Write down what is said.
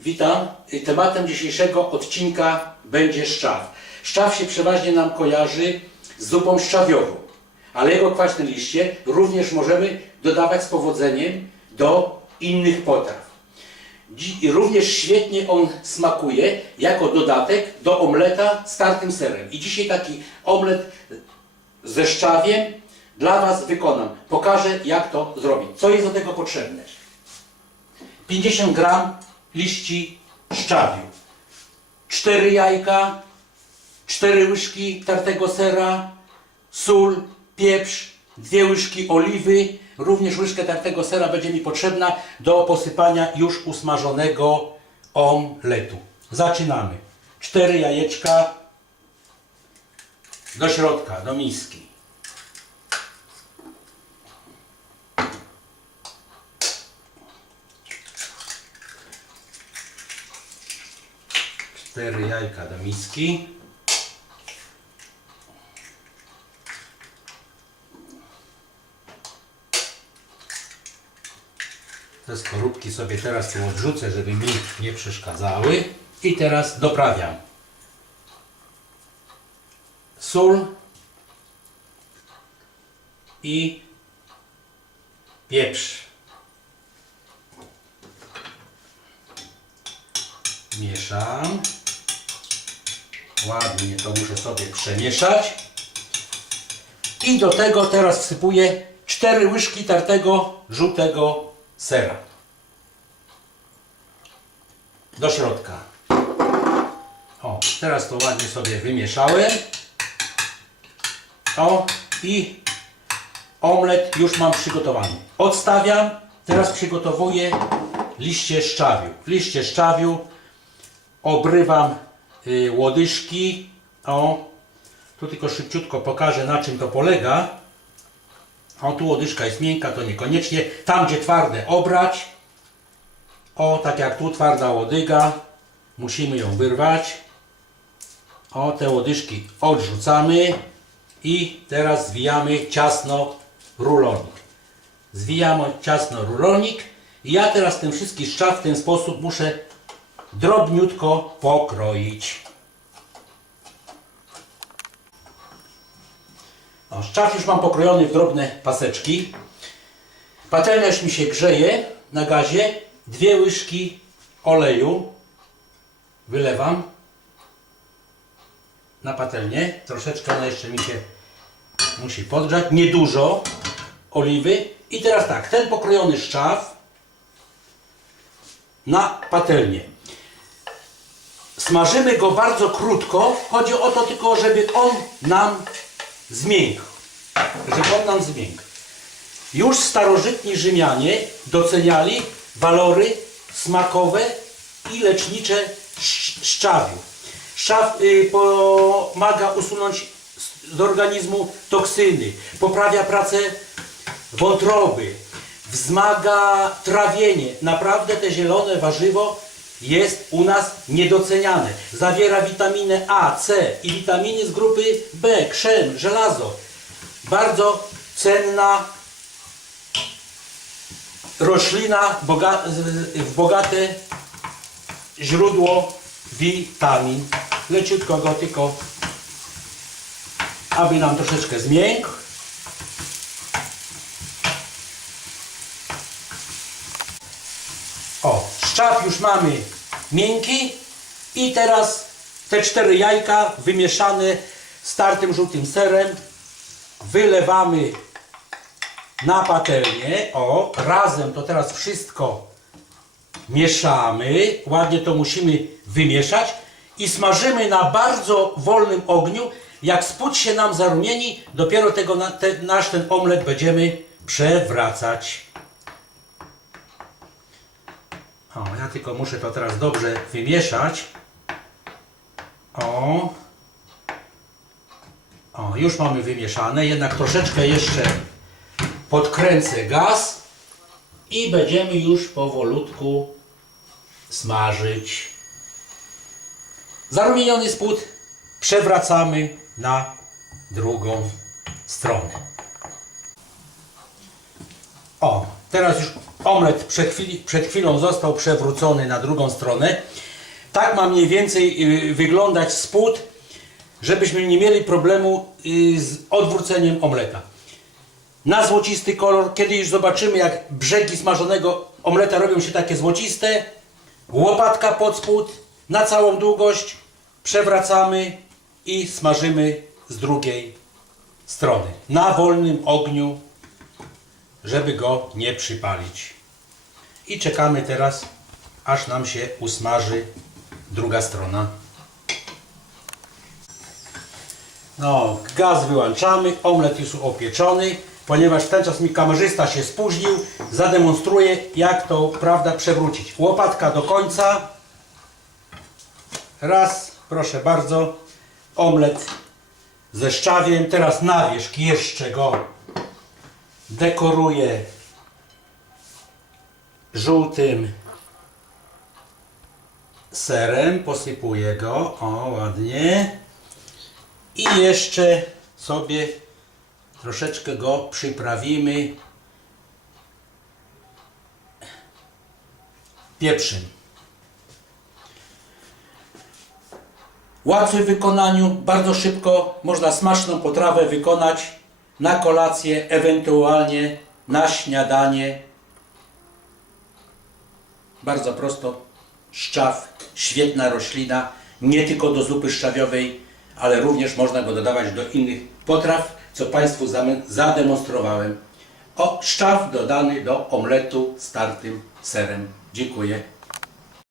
Witam. Tematem dzisiejszego odcinka będzie szczaw. Szczaw się przeważnie nam kojarzy z zupą szczawiową, ale jego kwaśne liście również możemy dodawać z powodzeniem do innych potraw. Również świetnie on smakuje jako dodatek do omleta z tartym serem. I dzisiaj taki omlet ze szczawiem dla Was wykonam. Pokażę jak to zrobić. Co jest do tego potrzebne? 50 gram liści szczawiu, 4 jajka, 4 łyżki tartego sera, sól, pieprz, 2 łyżki oliwy, również łyżkę tartego sera będzie mi potrzebna do posypania już usmażonego omletu. Zaczynamy. 4 jajeczka do środka, do miski. Cztery jajka do miski. Te skorupki sobie teraz tu odrzucę, żeby mi nie przeszkadzały. I teraz doprawiam. Sól i pieprz. Mieszam. Ładnie to muszę sobie przemieszać. I do tego teraz wsypuję 4 łyżki tartego żółtego sera. Do środka. O, teraz to ładnie sobie wymieszałem. O, i omlet już mam przygotowany. Odstawiam. Teraz przygotowuję liście szczawiu. Liście szczawiu obrywam łodyżki. O, tu tylko szybciutko pokażę na czym to polega. O, tu łodyżka jest miękka, to niekoniecznie. Tam, gdzie twarde, obrać. O, tak jak tu twarda łodyga. Musimy ją wyrwać. O, te łodyżki odrzucamy. I teraz zwijamy ciasno rulonik. Zwijamy ciasno rulonik. I ja teraz ten wszystki szczaw w ten sposób muszę drobniutko pokroić. O, szczaw już mam pokrojony w drobne paseczki. Patelnia już mi się grzeje na gazie. Dwie łyżki oleju wylewam na patelnię. Troszeczkę ona jeszcze mi się musi podgrzać. Niedużo oliwy. I teraz tak, ten pokrojony szczaw na patelnię. Smażymy go bardzo krótko. Chodzi o to tylko, żeby on nam zmiękł. Żeby on nam zmiękł. Już starożytni Rzymianie doceniali walory smakowe i lecznicze sz- szczawiu. Szczaw y, pomaga usunąć z organizmu toksyny, poprawia pracę wątroby, wzmaga trawienie. Naprawdę te zielone warzywo jest u nas niedoceniane. Zawiera witaminę A, C i witaminy z grupy B, krzem, żelazo. Bardzo cenna roślina boga, w bogate źródło witamin. Leciutko go tylko, aby nam troszeczkę zmiękł. O, szczap już mamy miękki i teraz te cztery jajka wymieszane z tartym żółtym serem wylewamy na patelnię. O, razem to teraz wszystko mieszamy. Ładnie to musimy wymieszać i smażymy na bardzo wolnym ogniu. Jak spód się nam zarumieni, dopiero tego na, te, nasz ten omlet będziemy przewracać. O, ja tylko muszę to teraz dobrze wymieszać. O. O, już mamy wymieszane, jednak troszeczkę jeszcze podkręcę gaz i będziemy już powolutku smażyć. Zarumieniony spód przewracamy na drugą stronę. O, teraz już omlet przed, chwili, przed chwilą został przewrócony na drugą stronę. Tak ma mniej więcej y, wyglądać spód, żebyśmy nie mieli problemu y, z odwróceniem omleta. Na złocisty kolor, kiedy już zobaczymy jak brzegi smażonego omleta robią się takie złociste, łopatka pod spód, na całą długość, przewracamy i smażymy z drugiej strony. Na wolnym ogniu, żeby go nie przypalić. I czekamy teraz, aż nam się usmaży druga strona. No, gaz wyłączamy, omlet już opieczony. Ponieważ w ten czas mi kamerzysta się spóźnił, zademonstruję jak to prawda przewrócić. Łopatka do końca. Raz, proszę bardzo. Omlet ze szczawiem. Teraz na wierzch jeszcze go dekoruję żółtym serem. Posypuję go. O, ładnie. I jeszcze sobie troszeczkę go przyprawimy pieprzem. Łatwy w wykonaniu, bardzo szybko można smaczną potrawę wykonać na kolację, ewentualnie na śniadanie. Bardzo prosto. Szczaw, świetna roślina, nie tylko do zupy szczawiowej, ale również można go dodawać do innych potraw, co Państwu zademonstrowałem. O, szczaw dodany do omletu z tartym serem. Dziękuję.